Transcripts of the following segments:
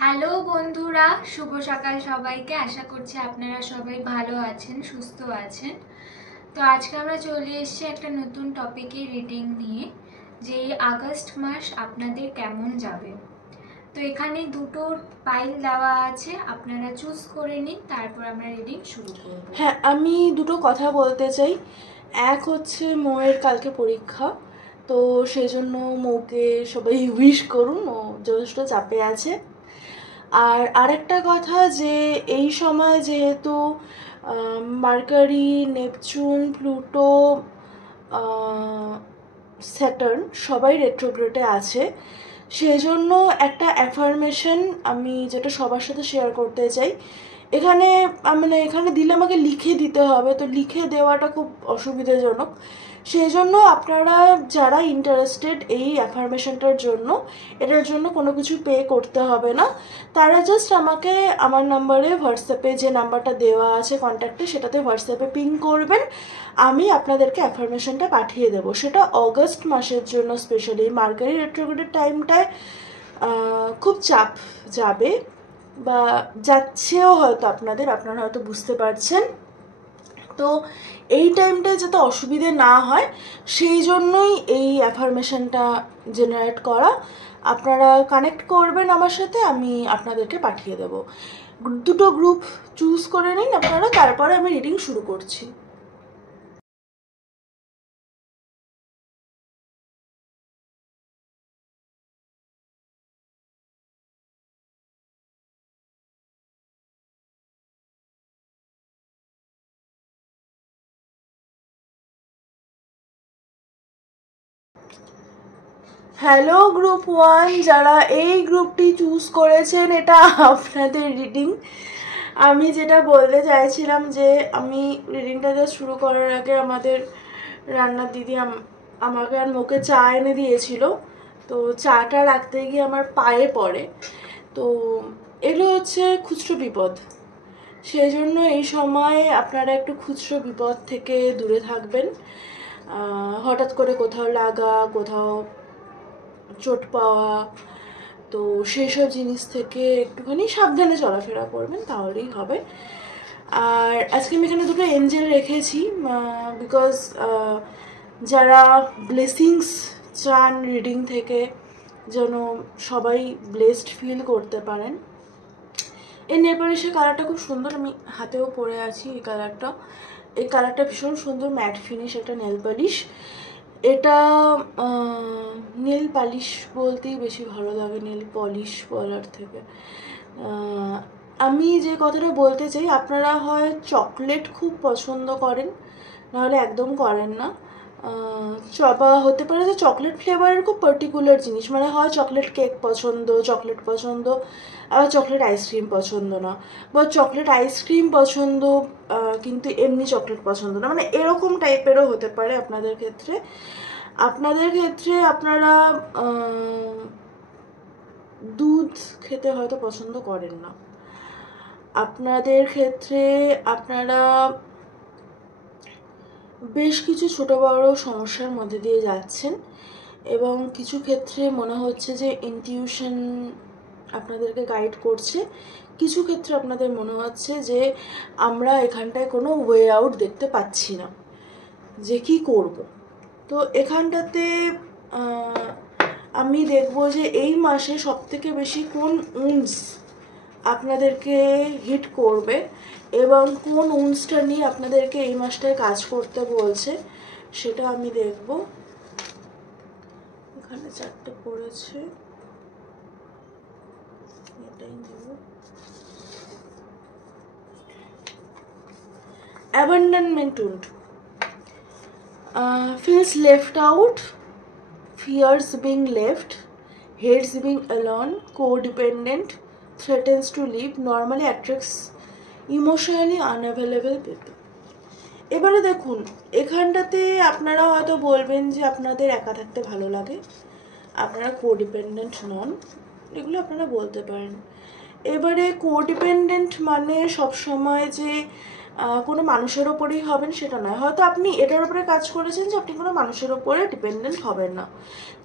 Hello বন্ধুরা, শুভ সকাল সবাইকে। আশা করছি আপনারা সবাই ভালো আছেন, সুস্থ আছেন। তো আজকে আমরা চলে এসেছি একটা নতুন টপিকে রিডিং নিয়ে, যে এই আগস্ট মাস আপনাদের কেমন যাবে। তো এখানে দুটো পাইল দেওয়া আছে, আপনারা চুজ করে নিন, তারপর আমরা রিডিং শুরু করব। হ্যাঁ, আমি দুটো কথা বলতে চাই। এক হচ্ছে মৌয়ের কালকে পরীক্ষা, তো সেই জন্য মৌকে সবাই উইশ করুন, ও যথেষ্ট চাপে আছে। আর আরেকটা কথা, যে এই সময় যেহেতু মার্কারি, নেপচুন, প্লুটো, স্যাটার্ন সবাই রেট্রোগ্রেডে আছে, সেই জন্য একটা অ্যাফার্মেশন আমি যেটা সবার সাথে শেয়ার করতে চাই। এখানে এখানে দিলে আমাকে লিখে দিতে হবে, তো লিখে দেওয়াটা খুব অসুবিধাজনক। সেই জন্য আপনারা যারা ইন্টারেস্টেড এই অ্যাফার্মেশনটার জন্য, এটার জন্য কোনো কিছু পে করতে হবে না। তারা জাস্ট আমাকে আমার নাম্বারে, হোয়াটসঅ্যাপে যে নাম্বারটা দেওয়া আছে কন্ট্যাক্টে, সেটাতে হোয়াটসঅ্যাপে পিং করবেন, আমি আপনাদেরকে অ্যাফার্মেশনটা পাঠিয়ে দেবো। সেটা অগস্ট মাসের জন্য স্পেশালি। মার্কারি রেট্রোগ্রেডের টাইমটায় খুব চাপ যাবে বা যাচ্ছেও হয়তো আপনারা হয়তো বুঝতে পারছেন। তো এই টাইমটায় যাতে অসুবিধে না হয়, সেই জন্যই এই অ্যাফার্মেশনটা জেনারেট করা। আপনারা কানেক্ট করবেন আমার সাথে, আমি আপনাদেরকে পাঠিয়ে দেব। দুটো গ্রুপ চুজ করে নিন আপনারা, তারপরে আমি রিডিং শুরু করছি। হ্যালো গ্রুপ 1, যারা এই গ্রুপটি চুজ করেছেন, এটা আপনাদের রিডিং। আমি যেটা বলতে চাইছিলাম, যে আমি রিডিংটা জাস্ট শুরু করার আগে আমাদের রান্নার দিদি আমাকে আর মুখে চা এনে দিয়েছিল, তো চাটা রাখতে গিয়ে আমার পায়ে পড়ে। তো এগুলো হচ্ছে খুচরো বিপদ, সেই জন্য এই সময় আপনারা একটু খুচরো বিপদ থেকে দূরে থাকবেন। হঠাৎ করে কোথাও লাগা, কোথাও চোট পাওয়া, তো সেই সব জিনিস থেকে একটুখানি সাবধানে চলাফেরা করবেন, তাহলেই হবে। আর আজকে আমি এখানে দুটো এঞ্জেল রেখেছি, বিকজ যারা ব্লেসিংস চান রিডিং থেকে, যেন সবাই ব্লেসড ফিল করতে পারেন। এই নেল পলিশের কালারটা খুব সুন্দর, আমি হাতেও পরে আছি এই কালারটা ভীষণ সুন্দর, ম্যাট ফিনিশ একটা নেল পলিশ। এটা নেল পালিশ বলতেই বেশি ভালো লাগে, নেল পলিশ বলার থেকে। আমি যে কথাটা বলতে চাই, আপনারা হয় চকলেট খুব পছন্দ করেন, নাহলে একদম করেন না। বা হতে পারে যে চকলেট ফ্লেভারের খুব পার্টিকুলার জিনিস, মানে হয় চকলেট কেক পছন্দ, চকলেট পছন্দ, আবার চকলেট আইসক্রিম পছন্দ না, বা চকলেট আইসক্রিম পছন্দ কিন্তু এমনি চকলেট পছন্দ না, মানে এরকম টাইপেরও হতে পারে আপনাদের ক্ষেত্রে। আপনারা দুধ খেতে হয়তো পছন্দ করেন না। আপনাদের ক্ষেত্রে আপনারা বেশ কিছু ছোট বড় সমস্যার মধ্যে দিয়ে যাচ্ছেন, এবং কিছু ক্ষেত্রে মনে হচ্ছে যে ইনটিউশন আপনাদেরকে গাইড করছে। কিছু ক্ষেত্রে আপনাদের মনে হচ্ছে যে আমরা এখানটায় কোনো ওয়ে আউট দেখতে পাচ্ছি না, যে কি করব। তো এখানটাতে আমি দেখব যে এই মাসে সবথেকে বেশি কোন উন্স আপনাদেরকে হিট করবে, এবং কোন উন্সটা নিয়ে আপনাদেরকে এই মাসটায় কাজ করতে বলছে, সেটা আমি দেখব। এখানে চারটে পড়েছে, এটাই দেব। Abandonment wound, feels left out, fears being left, hates being alone, codependent, threatens to leave, normally attracts emotionally unavailable people. এবারে দেখুন, এখানটাতে আপনারা হয়তো বলবেন যে আপনাদের একা থাকতে ভালো লাগে, আপনারা কোডিপেন্ডেন্ট নন, এগুলো আপনারা বলতে পারেন। এবারে কোডিপেন্ডেন্ট মানে সবসময় যে কোনো মানুষের ওপরেই হবেন সেটা নয়। হয়তো আপনি এটার উপরে কাজ করেছেন যে আপনি কোনো মানুষের ওপরে ডিপেন্ডেন্ট হবেন না,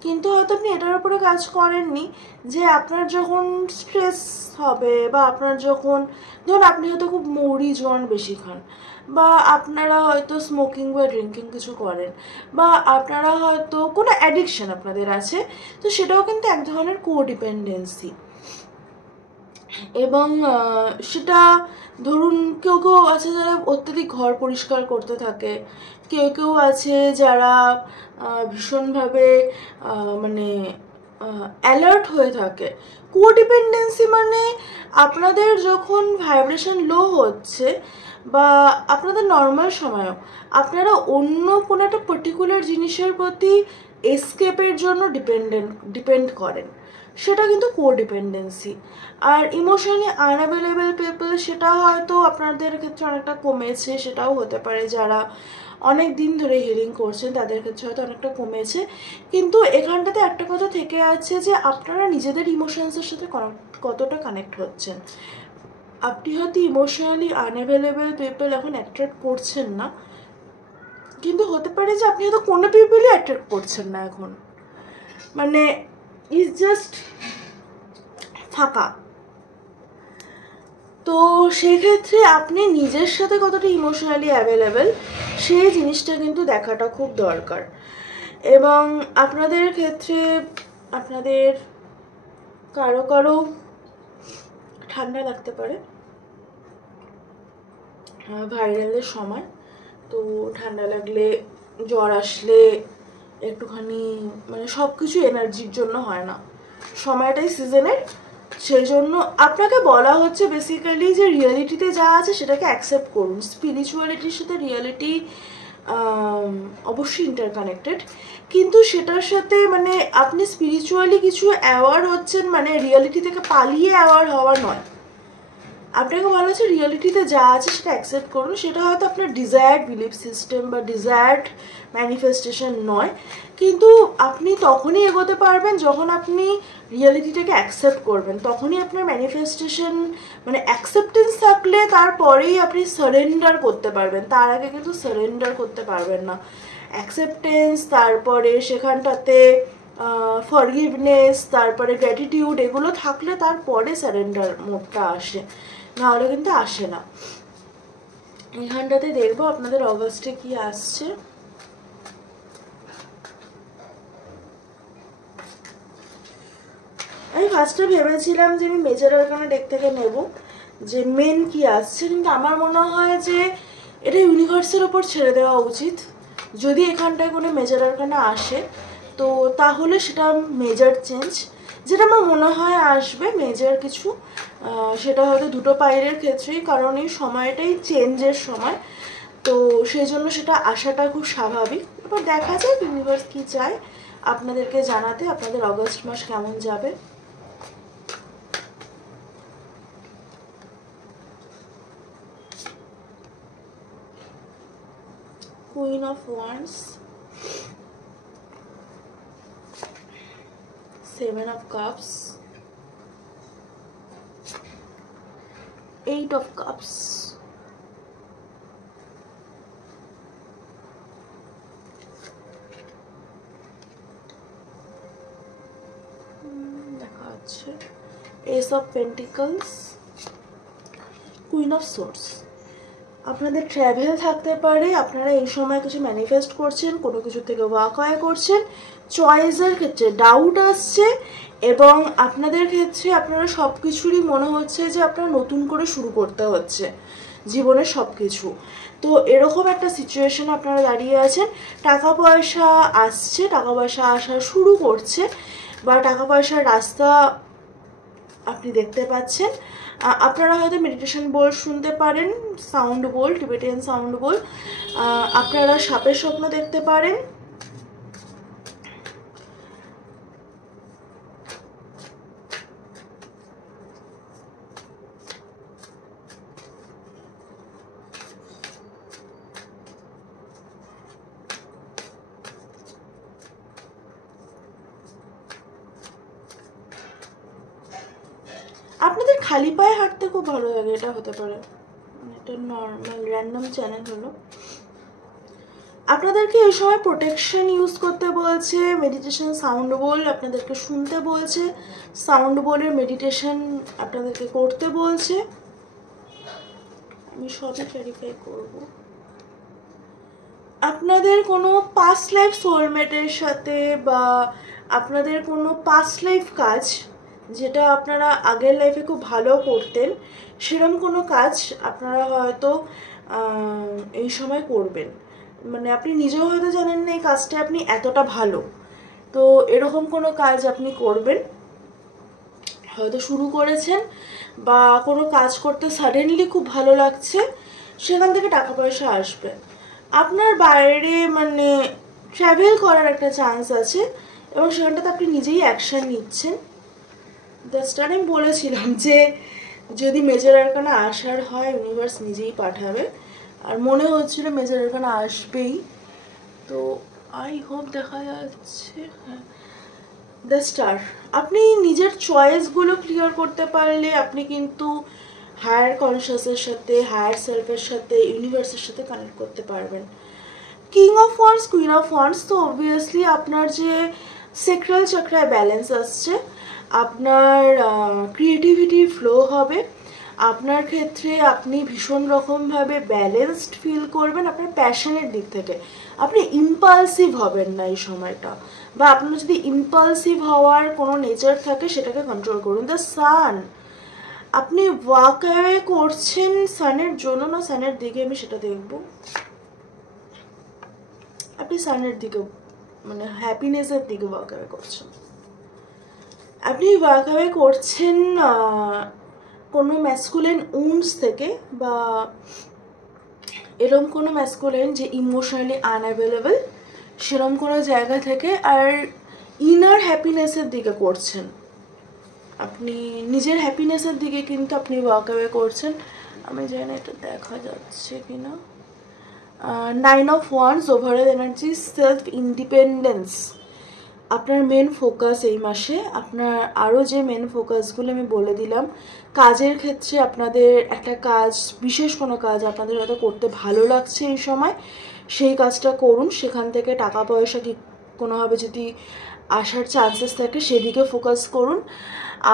কিন্তু হয়তো আপনি এটার উপরে কাজ করেননি যে আপনার যখন স্ট্রেস হবে বা আপনার যখন, ধরুন আপনি হয়তো খুব মৌরি জোয়ান বেশি খান, বা আপনারা হয়তো স্মোকিং বা ড্রিঙ্কিং কিছু করেন, বা আপনারা হয়তো কোনো অ্যাডিকশন আপনাদের আছে, তো সেটাও কিন্তু এক ধরনের কোডিপেন্ডেন্সি। এবং সেটা ধরুন কেউ কেউ আছে যারা অত্যধিক ঘর পরিষ্কার করতে থাকে, কেউ কেউ আছে যারা ভীষণভাবে মানে অ্যালার্ট হয়ে থাকে। কোডিপেন্ডেন্সি মানে আপনাদের যখন ভাইব্রেশন লো হচ্ছে বা আপনাদের নর্মাল সময়ও আপনারা অন্য কোনো একটা পার্টিকুলার জিনিসের প্রতি এসকেপের জন্য ডিপেন্ড করেন, সেটা কিন্তু কোডিপেন্ডেন্সি। আর ইমোশনালি আনঅ্যাভেলেবেল পিপল, সেটা হয়তো আপনাদের ক্ষেত্রে অনেকটা কমেছে, সেটাও হতে পারে। যারা অনেক দিন ধরে হিলিং করছেন তাদের ক্ষেত্রে হয়তো অনেকটা কমেছে, কিন্তু এখানটাতে একটা কথা থেকে আছে যে আপনারা নিজেদের ইমোশনসের সাথে কতটা কানেক্ট হচ্ছেন। আপনি হয়তো ইমোশনালি আনঅ্যাভেলেবেল পিপল এখন অ্যাট্রাক্ট করছেন না, কিন্তু হতে পারে যে আপনি হয়তো কোনো পিপলই অ্যাট্রাক্ট করছেন না এখন, মানে ইজ জাস্ট ফাঁকা। তো সেক্ষেত্রে আপনি নিজের সাথে কতটা ইমোশনালি অ্যাভেলেবেল সেই জিনিসটা কিন্তু দেখাটা খুব দরকার। এবং আপনাদের ক্ষেত্রে আপনাদের কারো কারো ঠান্ডা লাগতে পারে, ভাইরালের সময়, তো ঠান্ডা লাগলে জ্বর আসলে একটুখানি মানে সব কিছু এনার্জির জন্য হয় না, সময়টাই সিজনের, সেই জন্য আপনাকে বলা হচ্ছে বেসিক্যালি যে রিয়ালিটিতে যা আছে সেটাকে অ্যাকসেপ্ট করুন। স্পিরিচুয়ালিটির সাথে রিয়ালিটি অবশ্যই ইন্টারকানেক্টেড, কিন্তু সেটার সাথে মানে আপনি স্পিরিচুয়ালি কিছু অ্যাওয়ার হচ্ছেন মানে রিয়ালিটি থেকে পালিয়ে অ্যাওয়ার হওয়া নয়। আপনাকে বলা হচ্ছে রিয়ালিটিতে যা আছে সেটা অ্যাকসেপ্ট করুন, সেটা হয়তো আপনার ডিজায়ার্ড বিলিফ সিস্টেম বা ডিজায়ার্ড ম্যানিফেস্টেশন নয়, কিন্তু আপনি তখনই এগোতে পারবেন যখন আপনি রিয়ালিটিটাকে অ্যাকসেপ্ট করবেন, তখনই আপনার ম্যানিফেস্টেশন মানে অ্যাকসেপ্টেন্স থাকলে তারপরেই আপনি সারেন্ডার করতে পারবেন, তার আগে কিন্তু সারেন্ডার করতে পারবেন না। অ্যাকসেপ্টেন্স, তারপরে সেখানটাতে ফরগিভনেস, তারপরে গ্র্যাটিটিউড, এগুলো থাকলে তারপরে সারেন্ডার মোডটা আসে, নাহলে কিন্তু আসে না। এখানটাতে দেখবো আপনাদের অগাস্টে কি আসছে। আমি ফার্স্টে ভেবেছিলাম যে আমি মেজর আরকানা ডেক থেকে নেব যে মেন কি আসছে, কিন্তু আমার মনে হয় যে এটা ইউনিভার্সের ওপর ছেড়ে দেওয়া উচিত। যদি এখানটায় কোনো মেজর আরকানা আসে তো তাহলে সেটা মেজর চেঞ্জ, যেটা আমার মনে হয় আসবে মেজর কিছু, সেটা হয়তো দুটো পাইরের ক্ষেত্রেই, কারণ এই সময়টাই চেঞ্জের সময়, তো সেই জন্য সেটা আসাটা খুব স্বাভাবিক। এবার দেখা যায় ইউনিভার্স কী চায় আপনাদেরকে জানাতে, আপনাদের অগস্ট মাস কেমন যাবে। Queen of Wands, Seven of Cups, Eight of Cups, দেখা যাচ্ছে Ace of Pentacles, Queen of Swords। আপনাদের ট্র্যাভেল থাকতে পারে, আপনারা এই সময় কিছু ম্যানিফেস্ট করছেন, কোনো কিছু থেকে ওয়াক আওয়ে করছেন, চয়েসের ক্ষেত্রে ডাউট আসছে, এবং আপনাদের ক্ষেত্রে আপনারা সব কিছুরই মনে হচ্ছে যে আপনারা নতুন করে শুরু করতে হচ্ছে জীবনের সব কিছু। তো এরকম একটা সিচুয়েশন আপনারা দাঁড়িয়ে আছেন। টাকা পয়সা আসছে, টাকা পয়সা আসা শুরু করছে, বা টাকা পয়সার রাস্তা আপনি দেখতে পাচ্ছেন। আপনারা হয়তো মেডিটেশন বোল শুনতে পারেন, সাউন্ড বোল, টিবেটিয়ান সাউন্ড বোল। আপনারা সাপের স্বপ্ন দেখতে পারেন। আপনাদের খালি পায়ে হাঁটতে খুব ভালো লাগে, এটা হতে পারে, একটা নর্মাল র্যান্ডম চ্যানেল হলো। আপনাদেরকে এই সময় প্রোটেকশন ইউজ করতে বলছে, মেডিটেশন সাউন্ড বোল আপনাদেরকে শুনতে বলছে, সাউন্ড বোলের মেডিটেশন আপনাদেরকে করতে বলছে। আমি সবই ভেরিফাই করব। আপনাদের কোনো পাস্ট লাইফ সোলমেটের সাথে বা আপনাদের কোনো পাস্ট লাইফ কাজ যেটা আপনারা আগের লাইফে খুব ভালো করতেন, সেরকম কোনো কাজ আপনারা হয়তো এই সময় করবেন। মানে আপনি নিজেও হয়তো জানেন না এই কাজটা আপনি এতটা ভালো, তো এরকম কোনো কাজ আপনি করবেন, হয়তো শুরু করেছেন বা কোনো কাজ করতে সাডেনলি খুব ভালো লাগছে, সেখান থেকে টাকা পয়সা আসবে। আপনার বাইরে মানে ট্রাভেল করার একটা চান্স আছে এবং সেখানটাতে আপনি নিজেই অ্যাকশান নিচ্ছেন। জাস্ট আমি বলেছিলাম যে যদি মেজর আরকানা আসার হয় ইউনিভার্স নিজেই পাঠাবে, আর মনে হচ্ছিল মেজর আরকানা আসবেই। তো আই হোপ দেখা যাচ্ছে হ্যাঁ দ্য স্টার। আপনি নিজের চয়েসগুলো ক্লিয়ার করতে পারলে আপনি কিন্তু হায়ার কনসিয়াসের সাথে, হায়ার সেলফের সাথে, ইউনিভার্সের সাথে কানেক্ট করতে পারবেন। King of wands, queen of wands, তো অবভিয়াসলি আপনার যে সেক্রাল চক্রায় ব্যালেন্স আসছে, আপনার ক্রিয়েটিভিটি ফ্লো হবে, আপনার ক্ষেত্রে আপনি ভীষণ রকমভাবে ব্যালেন্সড ফিল করবেন আপনার প্যাশনের দিক থেকে। আপনি ইম্পালসিভ হবেন না এই সময়টা, বা আপনার যদি ইম্পালসিভ হওয়ার কোনো নেচার থাকে সেটাকে কন্ট্রোল করুন। দ্য সান, আপনি ওয়াক অ্যাওয়ে করছেন সানের জন্য না সানের দিকে, আমি সেটা দেখব। আপনি সানের দিকে মানে হ্যাপিনেসের দিকে ওয়াক অ্যাওয়ে করছেন। আপনি ওয়াক অ্যাওয়ে করছেন কোনো ম্যাসকুলিন উন্ডস থেকে, বা এরম কোনো ম্যাসকুলিন যে ইমোশনালি আনঅ্যাভেলেবল সেরম কোনো জায়গা থেকে, আর ইনার হ্যাপিনেসের দিকে করছেন। আপনি নিজের হ্যাপিনেসের দিকে কিন্তু আপনি ওয়াক অ্যাওয়ে করছেন। আমি জানি না এটা দেখা যাচ্ছে কি না। 9 of wands, overall energy, self independence আপনার মেন ফোকাস এই মাসে। আপনার আরও যে মেন ফোকাসগুলো আমি বলে দিলাম, কাজের ক্ষেত্রে আপনাদের একটা কাজ, বিশেষ কোনো কাজ আপনাদের হয়তো করতে ভালো লাগছে এই সময়, সেই কাজটা করুন। সেখান থেকে টাকা পয়সা কি কোনোভাবে যদি আসার চান্সেস থাকে সেদিকে ফোকাস করুন।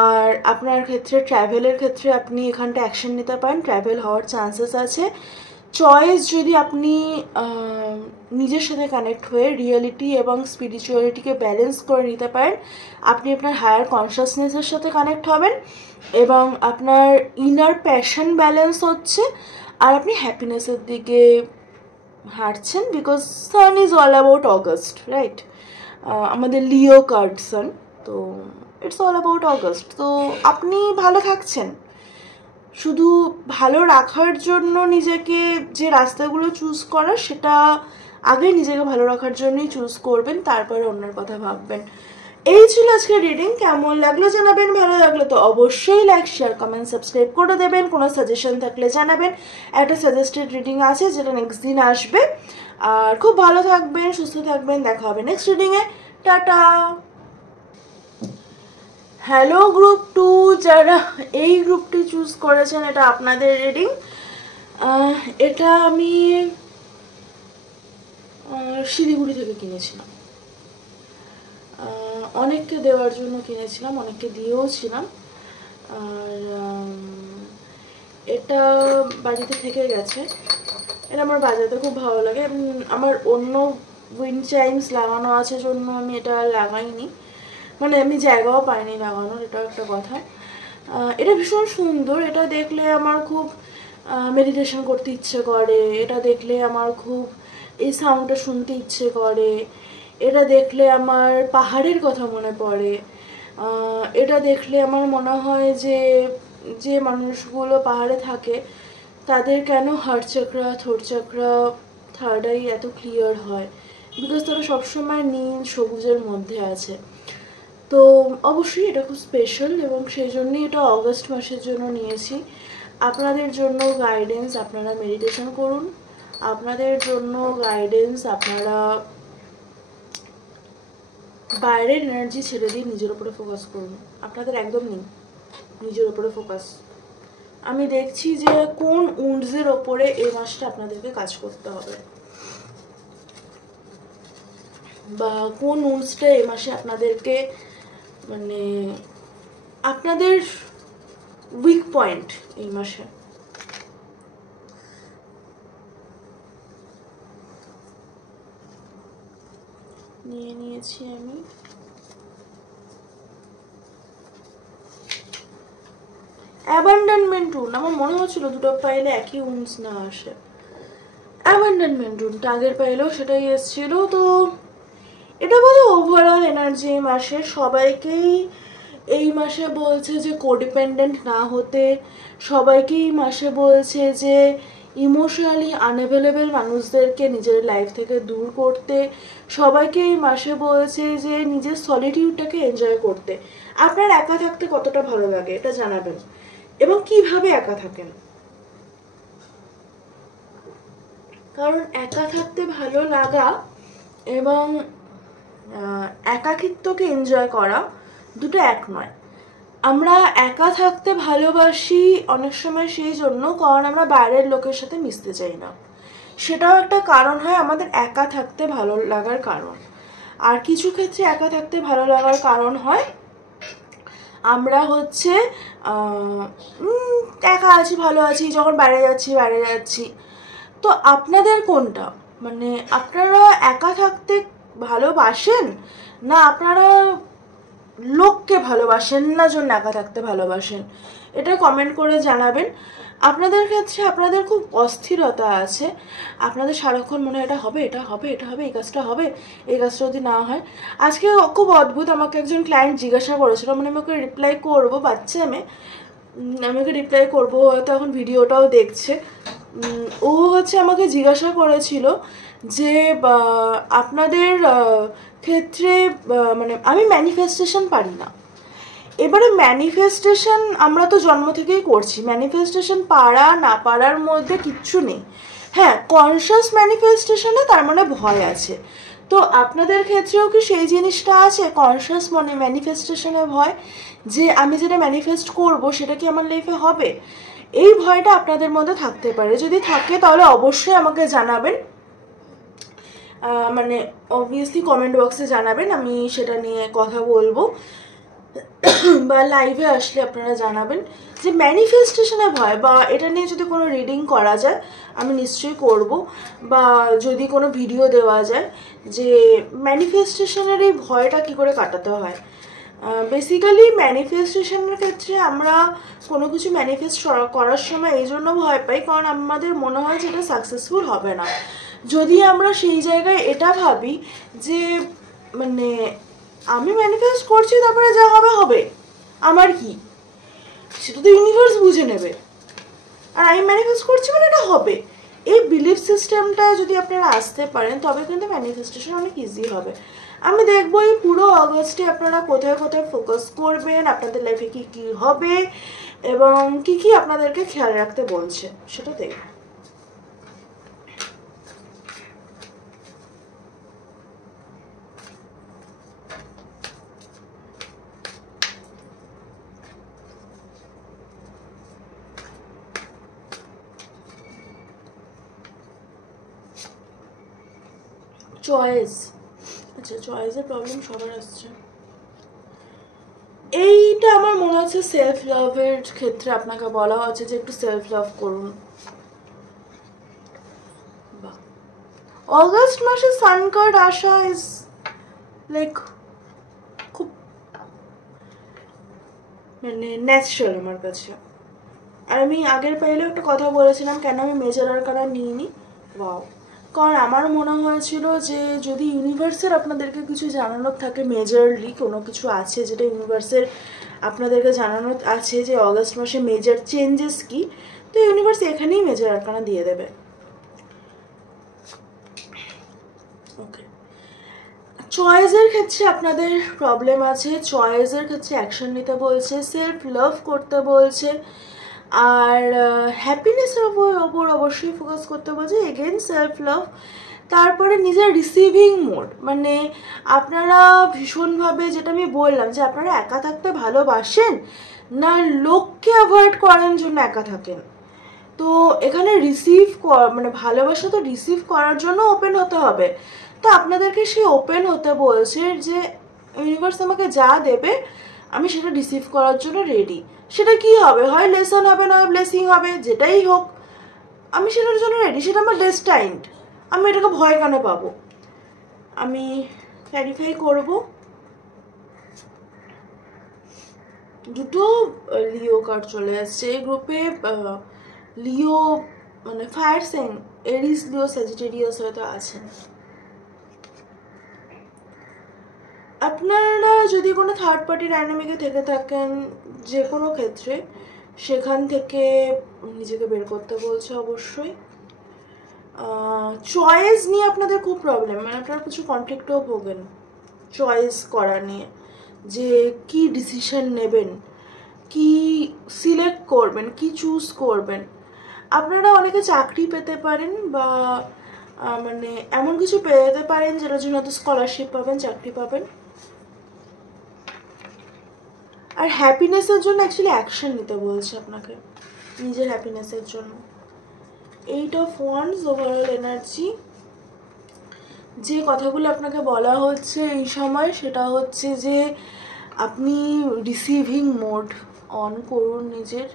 আর আপনার ক্ষেত্রে ট্র্যাভেলের ক্ষেত্রে আপনি এখানটা অ্যাকশন নিতে পারেন, ট্র্যাভেল হওয়ার চান্সেস আছে। চয়েস যদি আপনি নিজের সাথে কানেক্ট হয়ে রিয়েলিটি এবং স্পিরিচুয়ালিটিকে ব্যালেন্স করে নিতে পারেন, আপনি আপনার হায়ার কনসিয়াসনেসের সাথে কানেক্ট হবেন এবং আপনার ইনার প্যাশন ব্যালেন্স হচ্ছে, আর আপনি হ্যাপিনেসের দিকে হাঁটছেন। Because sun is all about August, right? আমাদের লিও কার্ড সান, তো ইটস অল অ্যাবাউট অগস্ট। তো আপনি ভালো থাকছেন। শুধু ভালো রাখার জন্য নিজেকে যে রাস্তাগুলো চুজ করা, সেটা আগে নিজেকে ভালো রাখার জন্যই চুজ করবেন, তারপরে অন্যের কথা ভাববেন। এই ছিল আজকে রিডিং। কেমন লাগলো জানাবেন, ভালো লাগলো তো অবশ্যই লাইক, শেয়ার, কমেন্ট, সাবস্ক্রাইব করে দেবেন। কোনো সাজেশন থাকলে জানাবেন। একটা সাজেস্টেড রিডিং আছে যেটা নেক্সট দিন আসবে। আর খুব ভালো থাকবেন, সুস্থ থাকবেন, দেখা হবে নেক্সট রিডিংয়ে। টাটা। হ্যালো গ্রুপ 2, যারা এই গ্রুপটি চুজ করেছেন, এটা আপনাদের রিডিং। এটা আমি শিলিগুড়ি থেকে কিনেছিলাম। অনেককে দেওয়ার জন্য কিনেছিলাম, অনেককে দিয়েও ছিলাম। আর এটা বাড়িতে থেকে গেছে। এটা আমার বাজাতে খুব ভালো লাগে। আমার অন্য উইন্ড চাইমস লাগানো আছে জন্য আমি এটা লাগাইনি, মানে আমি জায়গাও পাইনি লাগানোর, এটা একটা কথা। এটা ভীষণ সুন্দর। এটা দেখলে আমার খুব মেডিটেশন করতে ইচ্ছে করে, এটা দেখলে আমার খুব এই সাউন্ডটা শুনতে ইচ্ছে করে, এটা দেখলে আমার পাহাড়ের কথা মনে পড়ে, এটা দেখলে আমার মনে হয় যে যে মানুষগুলো পাহাড়ে থাকে তাদের কেন হার্ট চক্র, থ্রোট চক্র, থার্ড আই এত ক্লিয়ার হয়, বিকজ তারা সবসময় নীল সবুজের মধ্যে আছে। তো অবশ্যই এটা খুব স্পেশাল এবং সেই জন্যই এটা অগস্ট মাসের জন্য নিয়েছি। আপনাদের জন্য গাইডেন্স, আপনারা মেডিটেশন করুন। আপনাদের জন্য গাইডেন্স, আপনারা বাইরের এনার্জি ছেড়ে দিয়ে নিজের উপরে ফোকাস করুন। আপনাদের একদম নেই, নিজের উপরে ফোকাস। আমি দেখছি যে কোন উন্ডসের ওপরে এই মাসটা আপনাদেরকে কাজ করতে হবে, বা কোন উন্ডসটা এই মাসে আপনাদেরকে মানে আপনাদের উইক পয়েন্ট এই মাসে। নিয়ে নিয়েছি আমি। অ্যাবান্ডনমেন্ট রুন, আমার মনে হচ্ছিল দুটো পাইলে একই উন্স না আসে। অ্যাবান্ডনমেন্ট রুনটা আগের পাইলেও সেটাই এসেছিল। তো এটা বলো ওভারঅল এনার্জি এই মাসে সবাইকেই এই মাসে বলছে যে কোডিপেন্ডেন্ট না হতে, সবাইকেই এই মাসে বলছে যে ইমোশনালি আনঅ্যাভেলেবেল মানুষদেরকে নিজের লাইফ থেকে দূর করতে, সবাইকে এই মাসে বলছে যে নিজের সলিটিউডটাকে এনজয় করতে। আপনার একা থাকতে কতটা ভালো লাগে এটা জানাবেন, এবং কিভাবে একা থাকেন। কারণ একা থাকতে ভালো লাগা এবং একাকিত্বকে এনজয় করা দুটো এক নয়। আমরা একা থাকতে ভালোবাসি অনেক সময় সেই জন্য কারণ আমরা বাইরের লোকের সাথে মিশতে চাই না, সেটাও একটা কারণ হয় আমাদের একা থাকতে ভালো লাগার কারণ। আর কিছু ক্ষেত্রে একা থাকতে ভালো লাগার কারণ হয় আমরা হচ্ছে একা আছি, ভালো আছি, যখন বাইরে যাচ্ছি। তো আপনাদের কোনটা, মানে আপনারা একা থাকতে ভালোবাসেন না আপনারা লোককে ভালোবাসেন না জন্য একা থাকতে ভালোবাসেন, এটা কমেন্ট করে জানাবেন। আপনাদের ক্ষেত্রে আপনাদের খুব অস্থিরতা আছে, আপনাদের সারাক্ষণ মনে হয় এটা হবে, এটা হবে, এটা হবে, এই কাজটা হবে, এই কাজটা যদি না হয়। আজকে খুব অদ্ভুত, আমাকে একজন ক্লায়েন্ট জিজ্ঞাসা করেছিল, মানে আমি ওকে রিপ্লাই করবো বাচ্চা আমি ওকে রিপ্লাই করবো, হয়তো এখন ভিডিওটাও দেখছে। ও হচ্ছে আমাকে জিজ্ঞাসা করেছিল যে আপনাদের ক্ষেত্রে মানে আমি ম্যানিফেস্টেশন পারি না। এবারে ম্যানিফেস্টেশন আমরা তো জন্ম থেকেই করছি, ম্যানিফেস্টেশন পারা না পারার মধ্যে কিচ্ছু নেই। হ্যাঁ, কনশাস ম্যানিফেস্টেশনে তার মানে ভয় আছে। তো আপনাদের ক্ষেত্রেও কি সেই জিনিসটা আছে, কনশাস ম্যানিফেস্টেশনে ভয়, যে আমি যেটা ম্যানিফেস্ট করব সেটা কি আমার লাইফে হবে? এই ভয়টা আপনাদের মধ্যে থাকতে পারে। যদি থাকে তাহলে অবশ্যই আমাকে জানাবেন, মানে অবভিয়াসলি কমেন্ট বক্সে জানাবেন, আমি সেটা নিয়ে কথা বলবো, বা লাইভে আসলে আপনারা জানাবেন যে ম্যানিফেস্টেশনে ভয়, বা এটা নিয়ে যদি কোনো রিডিং করা যায় আমি নিশ্চয়ই করব, বা যদি কোনো ভিডিও দেওয়া যায় যে ম্যানিফেস্টেশনের এই ভয়টা কী করে কাটাতে হয়। বেসিক্যালি ম্যানিফেস্টেশনের ক্ষেত্রে আমরা কোনো কিছু ম্যানিফেস্ট করার সময় এই জন্য ভয় পাই কারণ আমাদের মনে হয় যে এটা সাকসেসফুল হবে না। যদি আমরা সেই জায়গায় এটা ভাবি যে মানে আমি ম্যানিফেস্ট করছি, তারপরে যা হবে হবে, আমার কি, সেটা তো ইউনিভার্স বুঝে নেবে, আর আমি ম্যানিফেস্ট করছি মানে এটা হবে, এই বিলিফ সিস্টেমটা যদি আপনারা আসতে পারেন তবে কিন্তু ম্যানিফেস্টেশন অনেক ইজি হবে। আমি দেখবো এই পুরো অগস্টে আপনারা কোথায় কোথায় ফোকাস করবেন, আপনাদের লাইফে কি কি হবে এবং কি কি আপনাদেরকে খেয়াল রাখতে বলছে সেটা দেখব। চয়েস, আচ্ছা চয়েসের প্রবলেম সবার আসছে। এইটা আমার মনে হচ্ছে সেলফ লাভের ক্ষেত্রে আপনাকে বলা হচ্ছে যে একটু সেলফ লাভ করুন। অগস্ট মাসে সান কার্ড আসা ইজ লাইক খুব মানে ন্যাচারাল আমার কাছে। আর আমি আগের পাইলেও একটা কথা বলেছিলাম কেন আমি মেজর আরকানা নিইনি, ওয়াও, কারণ আমার মনে হয়েছিল যে যদি ইউনিভার্সের আপনাদেরকে কিছু জানানোর থাকে, মেজরলি কোনো কিছু আছে যেটা ইউনিভার্সের আপনাদেরকে জানানো আছে যে অগস্ট মাসে মেজর চেঞ্জেস কি, তো ইউনিভার্স এখানেই মেজর আরকানা দিয়ে দেবে। ওকে, চয়েসের ক্ষেত্রে আপনাদের প্রবলেম আছে, চয়েসের ক্ষেত্রে অ্যাকশন নিতে বলছে, সেলফ লাভ করতে বলছে, আর হ্যাপিনেসের ওপর অবশ্যই ফোকাস করতে বলছে। এগেন সেলফ লাভ, তারপরে নিজের রিসিভিং মোড, মানে আপনারা ভীষণভাবে, যেটা আমি বললাম যে আপনারা একা থাকতে ভালোবাসেন না লোককে অ্যাভয়েড করার জন্য একা থাকেন। তো এখানে মানে ভালোবাসা তো রিসিভ করার জন্য ওপেন হতে হবে। তো আপনাদেরকে সেই ওপেন হতে বলছে যে ইউনিভার্স আমাকে যা দেবে আমি সেটা রিসিভ করার জন্য রেডি। সেটা কি হবে, হয় লেসন হবে, না ব্লেসিং হবে, যেটাই হোক আমি সেটার জন্য রেডি, সেটা আমার ডেস্টাইন্ড। আমি এটাকে ভয় কেন পাবো? আমি ক্ল্যারিফাই করব। দুটো লিও কার্ড চলে আসছে এই গ্রুপে। লিও মানে ফায়ার সাইন, এরিস, লিও, স্যাজিটেরিয়াস হয়তো আছেন। আপনারা যদি কোনো থার্ড পার্টি ডাইনামিকে থেকে থাকেন যে কোনো ক্ষেত্রে, সেখান থেকে নিজেকে বের করতে বলছে অবশ্যই। চয়েস নিয়ে আপনাদের খুব প্রবলেম, মানে আপনারা কিছু কনফ্লিক্টও ভোগেন চয়েস করা নিয়ে, যে কি ডিসিশন নেবেন, কি সিলেক্ট করবেন, কি চুজ করবেন। আপনারা অনেকে চাকরি পেতে পারেন বা মানে এমন কিছু পেতে পারেন যেটার জন্য হয়তো স্কলারশিপ পাবেন, চাকরি পাবেন। আর হ্যাপিনেসের জন্য অ্যাকচুয়ালি অ্যাকশন নিতে বলছে আপনাকে, নিজের হ্যাপিনেসের জন্য। 8 অফ ওয়ান্ডস ওভারঅল এনার্জি। যে কথাগুলো আপনাকে বলা হচ্ছে এই সময়, সেটা হচ্ছে যে আপনি রিসিভিং মোড অন করুন নিজের।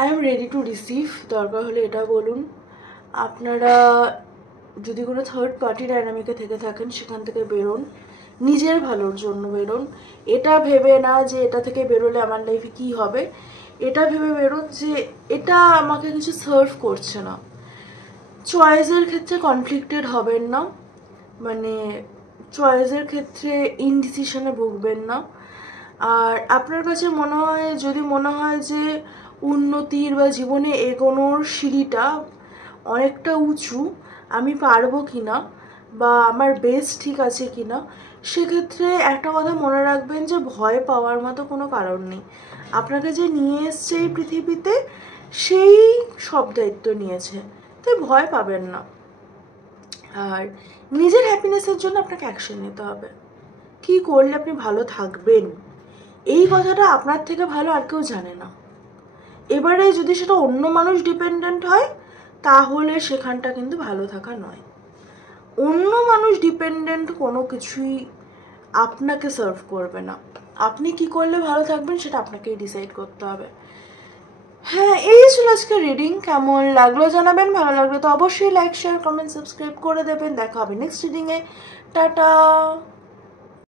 I am ready to receive, দরকার হলে এটা বলুন। আপনারা যদি কোনো থার্ড পার্টি ডাইনামিকে থেকে থাকেন সেখান থেকে বেরোন, নিজের ভালোর জন্য বেরোন। এটা ভেবে না যে এটা থেকে বেরোলে আমার লাইফে কী হবে, এটা ভেবে বেরোন যে এটা আমাকে কিছু সার্ভ করছে না। চয়েসের ক্ষেত্রে কনফ্লিক্টেড হবেন না, মানে চয়েসের ক্ষেত্রে ইনডিসিশনে ভুগবেন না। আর আপনার কাছে মনে হয়, যদি মনে হয় যে উন্নতির বা জীবনে এগোনোর সিঁড়িটা অনেকটা উঁচু, আমি পারবো কিনা বা আমার বেস ঠিক আছে কিনা, সেক্ষেত্রে একটা কথা মনে রাখবেন যে ভয় পাওয়ার মতো কোনো কারণ নেই। আপনাকে যে নিয়ে এসছে এই পৃথিবীতে সেই সব দায়িত্ব নিয়েছে, তাই ভয় পাবেন না। আর নিজের হ্যাপিনেসের জন্য আপনাকে অ্যাকশন নিতে হবে। কি করলে আপনি ভালো থাকবেন, এই কথাটা আপনার থেকে ভালো আর কেউ জানে না। এবারে যদি সেটা অন্য মানুষ ডিপেন্ডেন্ট হয় তাহলে সেখানটা কিন্তু ভালো থাকা নয়। অন্য মানুষ ডিপেন্ডেন্ট কোনো কিছুই আপনাকে সার্ভ করবে না। আপনি কি করলে ভালো থাকবেন সেটা আপনাকেই ডিসাইড করতে হবে। হ্যাঁ, এই ছিল আজকে রিডিং। কেমন লাগলো জানাবেন, ভালো লাগলো তো অবশ্যই লাইক, শেয়ার, কমেন্ট, সাবস্ক্রাইব করে দেবেন। দেখা হবে নেক্সট রিডিংয়ে। টাটা।